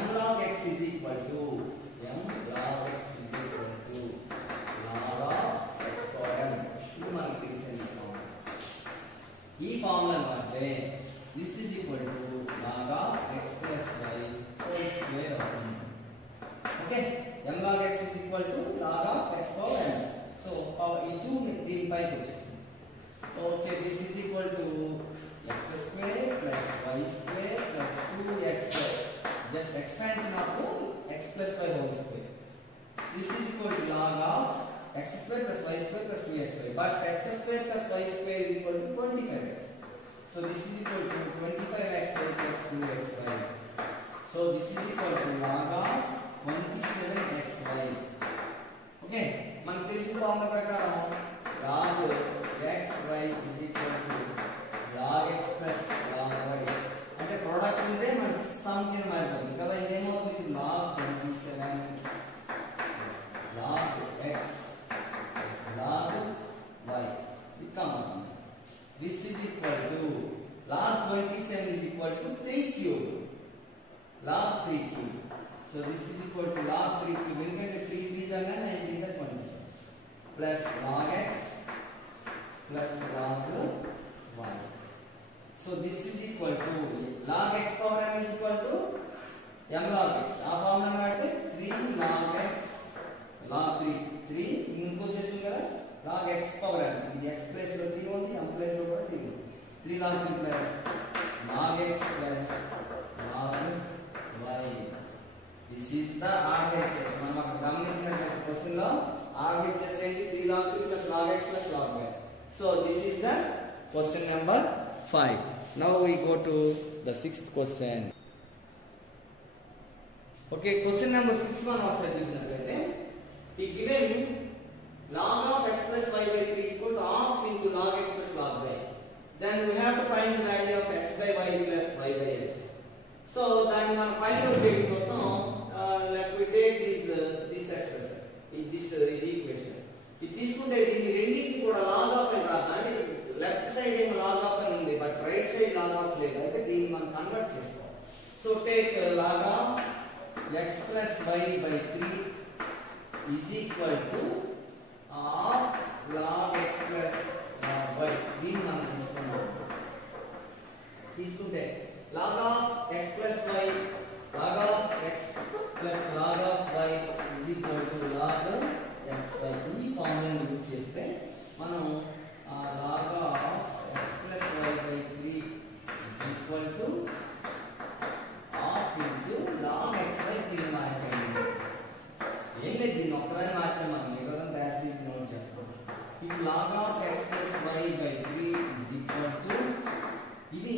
m log x is equal to log of x power m. ఇది మనకి తెలిసిన ఫార్ములా. ఈ ఫార్ములా అంటే this is equal to log of x plus y whole square అవుతుంది. Okay, m log x is equal to log of x power m. So power ఈ 2 దీనిపై వచ్చేస్తుంది. Okay, this is equal to x square plus y square plus 2x, just expansion of x plus y whole square. This is equal to log of x square plus y square plus 2xy, but x square plus y square is equal to 25x. So this is equal to 25x plus 2xy. So this is equal to log of 27xy. Okay, మనకు తెలిసిన ఫార్ములా ప్రకారం log xy is equal to log x plus log y. అంటే ప్రోడక్ట్ ఉంటే మనకి సమ్ కింద మారిపోతుంది కదా. ఇదేమవుతుంది, log 27 log x plus log y. become this is equal to log 27 is equal to 3 cube log 3 cube. So this is equal to log 3. When we 3 3s are 9 and 3s are 27. Plus log x plus log y. So this is equal to log x power m is equal to m log x. ఆ ఫార్ములా అంటే 3 log x log 3 ఇంకో చేస్తుంది కదా log x power m. ఇది x ప్లేస్ లో 3 ఉంది, m ప్లేస్ లో కూడా 3 ఉంది. 3 log 3 plus log x plus log y. This is the RHS. మనం అక్కడ గమనించినట్లయితే క్వశ్చన్ లో RHS ఏంటి 3 log 3 plus log x plus log y. So this is the question number 5. Now we go to the 6th question. Okay, question number 6 మనం ఒకసారి చూసినట్లయితే the given log of x plus y by 3 is equal to half into log x plus log y. Then we have to find the value of x by y plus y by x. So దాన్ని మనం ఫైండ్ అవుట్ చేయడం కోసం let we take this expression, this equation. ఇది తీసుకుంటే దీన్ని రెండింటిని కూడా log of అని రాద్దాం. అంటే లెఫ్ట్ సైడ్ ఏమో log of అని ఉంది, but right side log of లేదు. అయితే దీన్ని మనం కన్వర్ట్ చేస్తాం. So take log of x plus y by 3 is equal to half log x plus log y. దీన్ని మనం తీసుకుంటే log of x plus y, log of x plus log of y is equal to log xy. ఈ ఫార్ములాని యూజ్ చేస్తే మనం log of x plus y by 3 is equal to half into log xy. దీన్ని మార్చండి. ఏం లేదు, దీన్ని ఒక్కదాన్ని మార్చాం మనం, మిగతా ప్యాసివ్ నోట్ చేస్తాం. ఇప్పుడు log of x plus y by 3 is equal to ఇది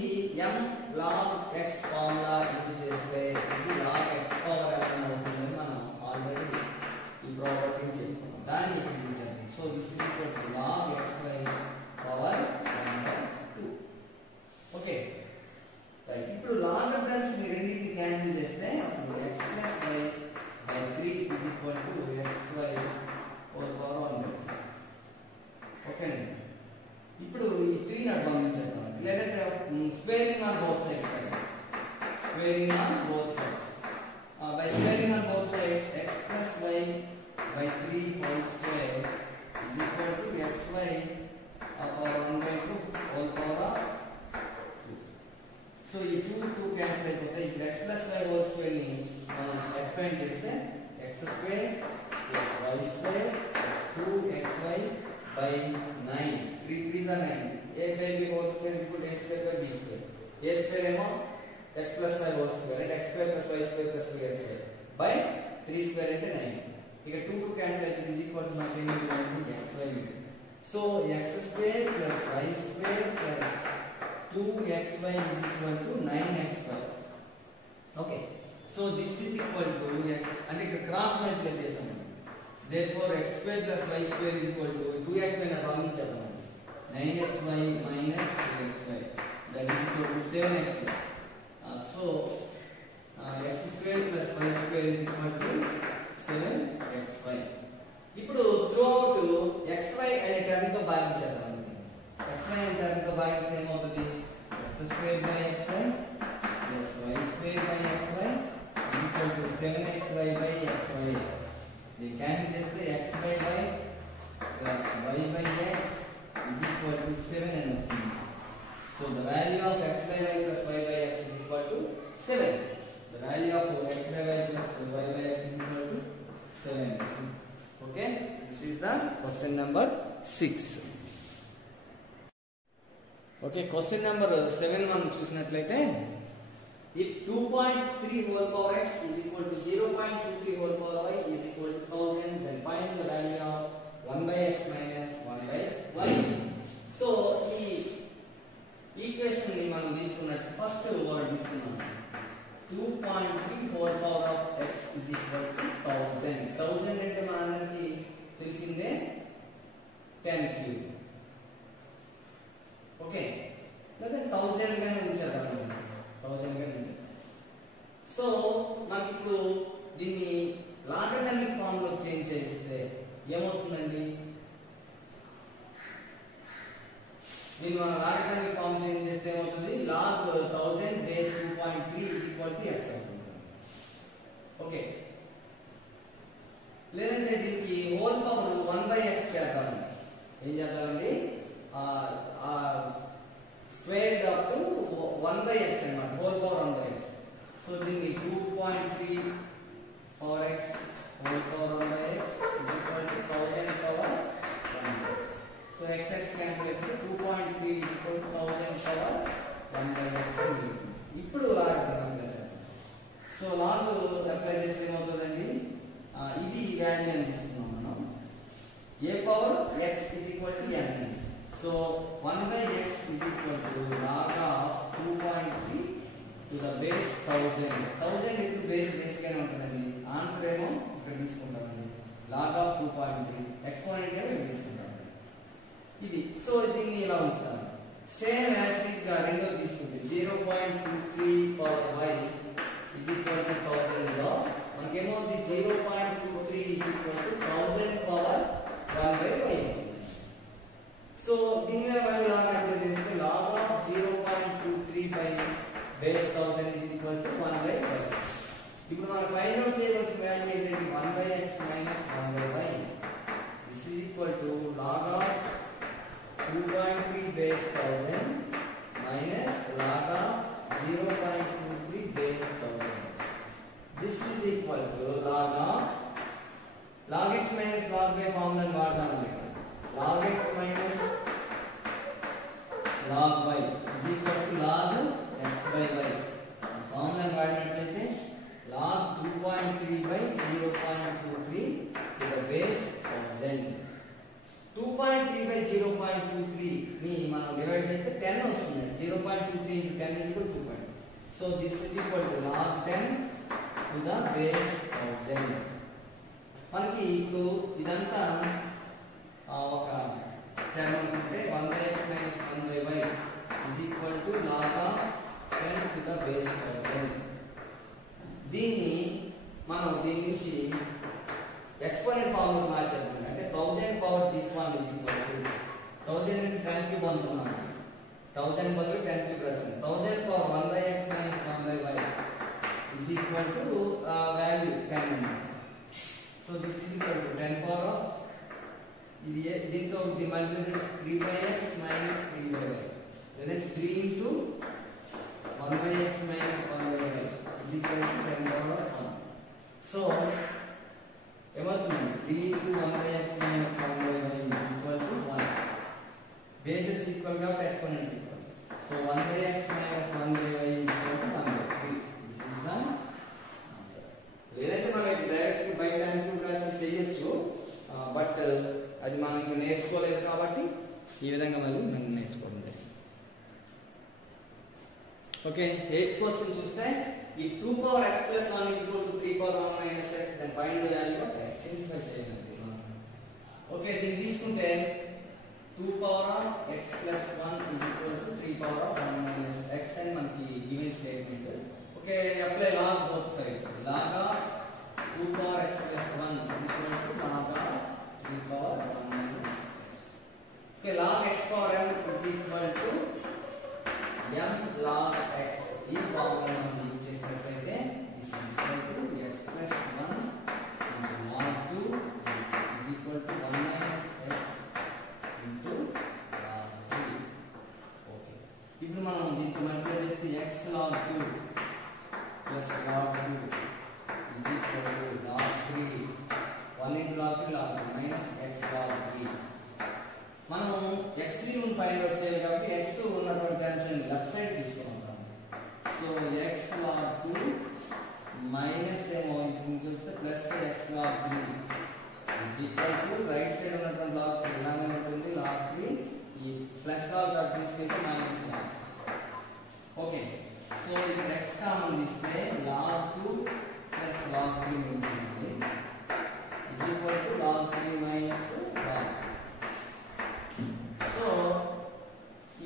m log x formula use చేస్తే ఇది log x పవర్ m అవుతుందని మనం ఆల్రెడీ ఈ ప్రాపర్టీని చెప్పుకున్నాం. దాన్ని ఇక్కడ యూజ్ చేద్దాం. So this is equal to log xy power 2. Okay right. ఇప్పుడు లాగరిథమ్స్ ని రెండింటిని క్యాన్సిల్ చేస్తే అప్పుడు x plus y by 3 is equal to xy whole power 1. Okay, ఇప్పుడు ఈ 3 ని గమనించేద్దాం. లేదంటే squaring on both sides, squaring on both sides. By squaring on both sides x plus y by 3 whole square is equal to xy power 1 by 2 whole power of 2. So ఈ 2 క్యాన్సిల్ అయిపోతాయి. ఇప్పుడు x plus y whole square ని మనం ఎక్స్పాండ్ చేస్తే x square plus y square plus 2xy by 9. 3 3s are 9. a by b whole square is equal to a square by b square. a square ఏమో x plus y whole square అంటే x square plus y square plus 2x square by 3 square అంటే 9. ఇక 2 క్యాన్సిల్ అయితే is equal to మనకి ఏమి ఉంటుంది xy. So x square plus y square plus 2xy is equal to 9xy. Okay, so this is equal to x అంటే ఇక్కడ క్రాస్ మల్టిప్లై చేసాం. therefore x square plus y square is equal to 2xy ని భాగించాము. 9xy minus 2xy, that is equal to 7xy. So x square plus y square is equal to 7xy. ఇప్పుడు త్రూఅవుట్ xy అనే టర్మ్ తో భాగించేద్దాం. xy అనే టర్మ్ తో భాగిస్తే ఏమవుతుంది? x square by xy plus y square by xy is equal to 7xy by xy. We cancel చేస్తే x by y plus y by x is equal to 7 and వస్తుంది. So the value of x by y plus y by x is equal to 7. The value of x by y plus y by x is equal to 7. Okay, this is the question number 6. Okay, question number 7 మనం చూసినట్లయితే if 2.3 whole power x is equal to 0.23 whole power y is equal to 1000, then find the value of 1 by x minus 1 by y. So ఈ ఈక్వేషన్ ని మనం తీసుకున్నట్టు ఫస్ట్ వర్డ్ తీసుకున్నాం. 2.3 whole power of x is equal to 1000. 1000 అంటే మనందరికీ తెలిసిందే 10 cube. ఓకే, లేదా 1000 గానే ఉంచారు. 1000 గానే ఉంచారు. సో మనకి ఇప్పుడు దీన్ని లాగరిథమిక్ ఫామ్ లో చేంజ్ చేస్తే ఏమవుతుందండి? దీన్ని మనం లాగరిథమిక్ ఫామ్ చేంజ్ చేస్తే ఏమవుతుంది? log 1000 base 2.3 is equal to x అవుతుంది. ఓకే, లేదంటే దీనికి హోల్ పవర్ 1/x చేద్దాం. ఏం చేద్దామండి, స్క్వేర్డ్ అప్ టు 1/x అన్నమాట, హోల్ పవర్ 1/x. సో దీన్ని 2.3 power x whole power 1/x is equal to 1000 power 1/x. So x cancel అయితే 2.3 is equal to 1000 power 1/x అని. ఇప్పుడు లాగ్ అప్లై చేద్దాం. సో లాగ్ అప్లై చేస్తే ఏమవుతుందండి, ఇది వాల్యూ అని తీసుకున్నాం మనం. a power x is equal to n. So 1/x is equal to log of 2.3 to the base 1000. 1000 into base గానే ఉంటుందండి. ఆన్సర్ ఏమో ఇక్కడ తీసుకుంటామండి, log of 2.3. ఎక్స్పోనెంట్ ఏమో ఇక్కడ తీసుకుంటామండి. ఇది సో దీన్ని ఇలా ఉంచుతాము. సేమ్ యాజ్ ఇట్ ఈస్ గా రెండో తీసుకుంటే 0.23 power y is equal to 1000 లో మనకేమవుతుంది, 0.23 is equal to 1000 power 1/y. So దీనిలో వాల్యూ లాగా అప్లై చేస్తే log of 0.23 by base 1000 is equal to 1/y. ఇప్పుడు మనం ఫైండ్ అవుట్ చేయవలసిన వాల్యూ ఏంటంటే 1/x minus 1/y. This is equal to log of 2.3 base 1000 minus log of 0.23 base 1000. This is equal to log of log x minus log y ఫార్ములాని వాడదాం. log x minus log y is equal to log x by y. ఫార్ములాని వాడినట్లయితే log 2.3 by 0.23 to the base 1000. 2.3 by 0.23 ని మనం డివైడ్ చేస్తే 10 వస్తుంది. 0.23 into 10 is equal to 2. So this is equal to log 10 to the base 1000. మనకి ఇప్పుడు ఇదంతా ఒక టర్మ్ అనుకుంటే 1/x minus 1/y is equal to log of 10 to the base 1000. దీన్ని మనం దీని నుంచి ఎక్స్పోనెంట్ ఫార్ములా మార్చేద్దాం. అంటే 1000 power this one is equal to 1000 into 10 cube అనుకున్నాం. 1000 బదులు 10 cube రాసాం. 1000 power 1/x minus 1/y is equal to value 10. So this is equal to 10 power of ఇది దీంతో the multiply 3/x minus 3/y. Then 3 into 1/x minus 1/y is equal to 10 power of 1. So ఏమవుతుంది, 3 into 1/x minus 1/y is equal to 1. Bases equal కాబట్టి exponents equal. So 1/x minus 1/y is equal to 1/3. This is the answer. లేదంటే మనం డైరెక్ట్ బై టైం క్లాస్ చేయొచ్చు, బట్ అది మనం ఇంకా నేర్చుకోలేదు కాబట్టి ఈ విధంగా మళ్ళీ మనం నేర్చుకోండి. ఓకే, 8th క్వశ్చన్ చూస్తే if 2 power x plus 1 is equal to 3 power 1 minus x, then find the value of x. Simplify చేయండి. ఓకే, దీన్ని తీసుకుంటే 2 power of x plus 1 is equal to 3 power of 1 minus x అని మనకి given statement. Okay, apply log both sides. log of 2 power x plus 1 is equal to log of 3 power 1 minus x. Okay, log x power m is equal to m log x. ఈ ఫార్ములా మనం యూజ్ చేసినట్లయితే this is equal to x plus 1 into log 2 is equal to 1 minus x into log 3. Okay, ఇప్పుడు మనం దీంతో మల్టిప్లై చేస్తే x log 2 plus log 2 is equal to log 3. 1 into log 3 log 3 minus x log 3. మనం x విలువను ఫైండ్ అవుట్ చేయాలి కాబట్టి x ఉన్నటువంటి టర్మ్స్ ని లెఫ్ట్ సైడ్ తీసుకుంటాం. సో x log 2 మైనస్ ఏమో ఇప్పుడు చూస్తే plus x log 3 is equal to right side ఉన్నటువంటి log 3 ఇలానే ఉంటుంది. log 3 ఈ ప్లస్ log డాట్ తీసుకుంటే మైనస్ log. ఓకే, సో ఇక్కడ x కామన్ తీస్తే log 2 ప్లస్ log 3 ఉంటుంది is equal to log 3 minus log. So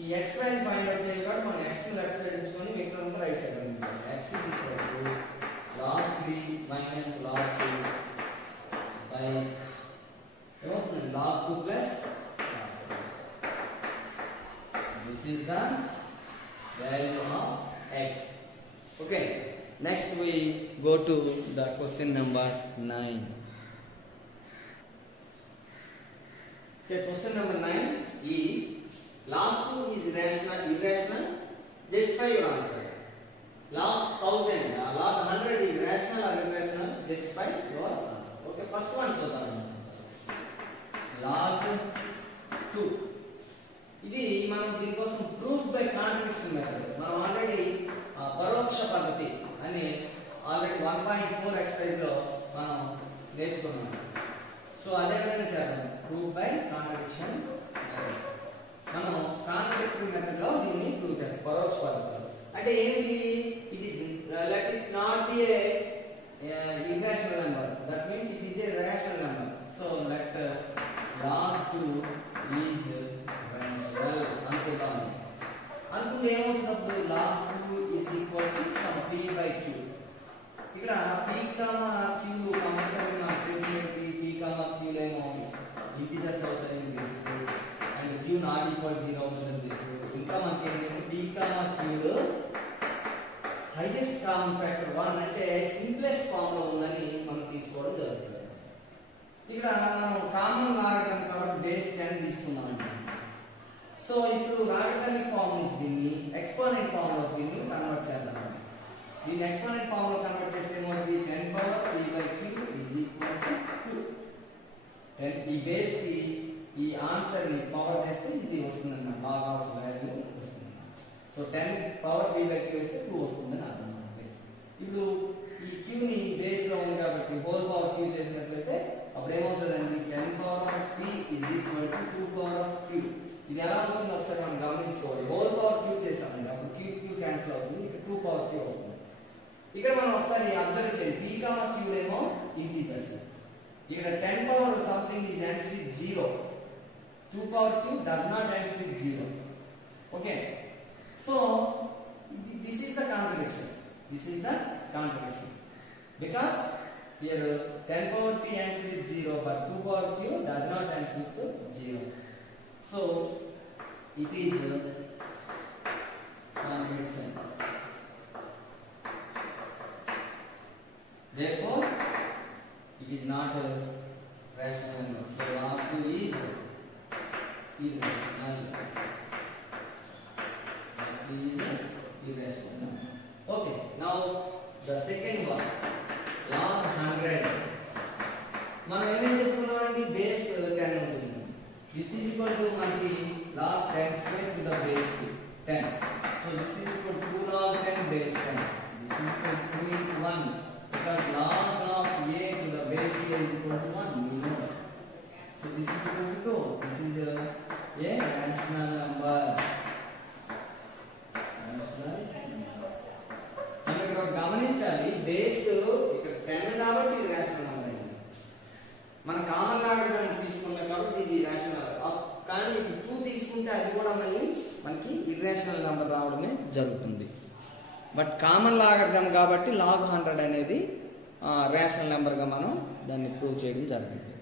ఈ x వాల్యూ ఫైండ్ అవుట్ చేయాలి కాబట్టి మనం x ని లెఫ్ట్ సైడ్ ఉంచుకొని మిగతాదంతా రైట్ సైడ్ ఉంచాలి. x is equal to log 3 minus log 2 by ఏమవుతుంది log 2 plus log 3. This is the value of x. Okay, Next we go to the question number 9. Okay, question number 9 is log 2 is rational, irrational. Justify your answer. Log 1000, log 100 is rational or irrational. Justify your answer. Okay, first one చూద్దాం. log 2 ఇది మనం దీనికోసం ప్రూఫ్ బై కాంట్రడిక్షన్ మెథడ్ మనం ఆల్రెడీ పరోక్ష పద్ధతి అని ఆల్రెడీ 1.4 ఎక్సర్సైజ్ లో మనం నేర్చుకున్నాం. సో అదే విధంగా చేద్దాం. ప్రూఫ్ బై కాంట్రడిక్షన్ మనం కాంట్రడిక్టరీ మెథడ్ లో దీన్ని ప్రూవ్ చేస్తాం పరోక్ష పద్ధతిలో. అంటే ఏంటి? It is let it not be A irrational number, that means it is a rational number. So let log 2 is rational అనుకుందాం. అనుకుంటే ఏమవుతుంది? log 2 is equal to some p by q. ఇక్కడ p, q కంపల్సరీ మనకు తెలిసినట్టు p, q లేమో ఇంటిజర్స్ అవుతాయి basic and q not equal 0 అవుతుంది బేసిక్. ఇంకా మనకి ఏంటంటే p, q highest common factor 1 అంటే సింప్లెస్ట్ ఫామ్ లో ఉందని మనం తీసుకోవడం జరుగుతుంది. ఇక్కడ మనం కామన్ లాగరిథం కాబట్టి బేస్ 10 తీసుకున్నాం. సో ఇప్పుడు లాగరిథమిక్ ఫామ్ నుంచి దీన్ని ఎక్స్పోనెంట్ ఫామ్ లో దీన్ని కన్వర్ట్ చేద్దాం. దీన్ని ఎక్స్పోనెంట్ ఫామ్ లో కన్వర్ట్ చేస్తే ఏమవుతుంది? 10 power p by q is equal to 2. ఈ బేస్ కి ఈ ఆన్సర్ ని పవర్ చేస్తే ఇది వస్తుంది అన్నమాట. లాగ్ ఆఫ్ వాల్యూ వస్తుంది. So 10 power p by q ఇస్తే 2 వస్తుందని అర్థం. ఇప్పుడు ఈ q ని బేస్ లో ఉంది కాబట్టి హోల్ పవర్ q చేసినట్లయితే అప్పుడు ఏమవుతుందండి? 10 power of p is equal to 2 power of q. ఇది ఎలా వచ్చిందో ఒకసారి మనం గమనించుకోవాలి. హోల్ పవర్ q చేసామండి, అప్పుడు q క్యాన్సిల్ అవుతుంది, ఇక్కడ 2 పవర్ q అవుతుంది. ఇక్కడ మనం ఒకసారి అబ్జర్వ్ చేయండి. p, q ఏమో ఇంటిజర్స్. ఇక్కడ 10 power something is ends with 0. 2 power q does not ends with 0. Okay. So this is the contradiction. This is the contradiction because here 10 power p ends with 0 but 2 power q does not ends with 0. So it is contradiction. Therefore it is not a rational number. So log 2 is irrational. Irrational. Okay, now the second one, log 100. మనం ఏమేం చెప్పుకున్నామండి? బేస్ 10 ఉంటుంది. This is equal to మనకి log 10 square to the base 10. So this is equal to 2 log 10 base 10. This is equal to 2 into 1 because log of a to the base a is equal to 1. We know that. So this is equal to 2. This is a rational number. గమనించాలి, బేస్ ఇక్కడ 10 కాబట్టి ఇది రేషనల్ నెంబర్ అయింది. మన కామన్ లాగరిథం తీసుకున్నాం కాబట్టి ఇది రేషనల్. కానీ 2 తీసుకుంటే అది కూడా మళ్ళీ మనకి ఇర్రేషనల్ నెంబర్ రావడమే జరుగుతుంది. బట్ కామన్ లాగరిథం కాబట్టి log 100 అనేది రేషనల్ నెంబర్ గా మనం దాన్ని ప్రూవ్ చేయడం జరిగింది.